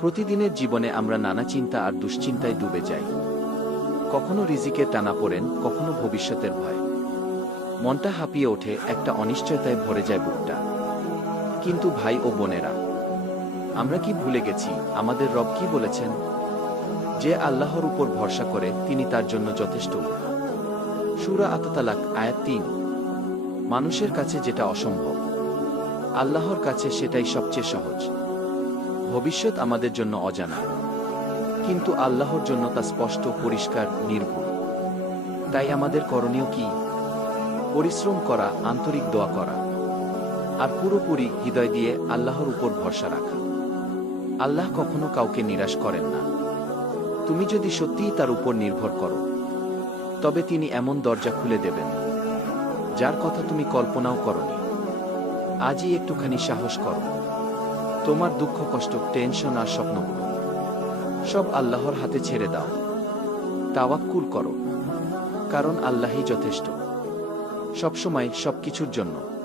প্রতিদিনের জীবনে আমরা নানা চিন্তা আর দুশ্চিন্তায় ডুবে যাই। কখনো রিজিকে টানা পড়েন, কখনো ভবিষ্যতের ভয়। মনটা হাঁপিয়ে ওঠে, একটা অনিশ্চয়তায় ভরে যায় বুকটা। কিন্তু ভাই ও বোনেরা, আমরা কি ভুলে গেছি? আমাদের রব কি বলেছেন? যে আল্লাহর উপর ভরসা করে, তিনি তার জন্য যথেষ্ট সুরা আততালাক, আয়াত তিন। মানুষের কাছে যেটা অসম্ভব, আল্লাহর কাছে সেটাই সবচেয়ে সহজ। ভবিষ্যৎ আমাদের জন্য অজানা। কিন্তু আল্লাহর জন্য তা স্পষ্ট, পরিষ্কার, নির্ভুল। তাই আমাদের করণীয় কি? পরিশ্রম করা, আন্তরিক দোয়া করা। আর পুরোপুরি হৃদয় দিয়ে আল্লাহর উপর ভরসা রাখা। আল্লাহ কখনো কাউকে নিরাশ করেন না। তুমি যদি সত্যিই তার উপর নির্ভর করো, তবে তিনি এমন দরজা খুলে দেবেন, যার কথা তুমি কল্পনাও করনি। আজই একটুখানি সাহস করো। তোমার দুঃখ, কষ্ট, টেনশন আর স্বপ্ন সব আল্লাহর হাতে ছেড়ে দাও। তাওয়াক্কুল করো। কারণ আল্লাহই যথেষ্ট। সবসময় সবকিছুর জন্য।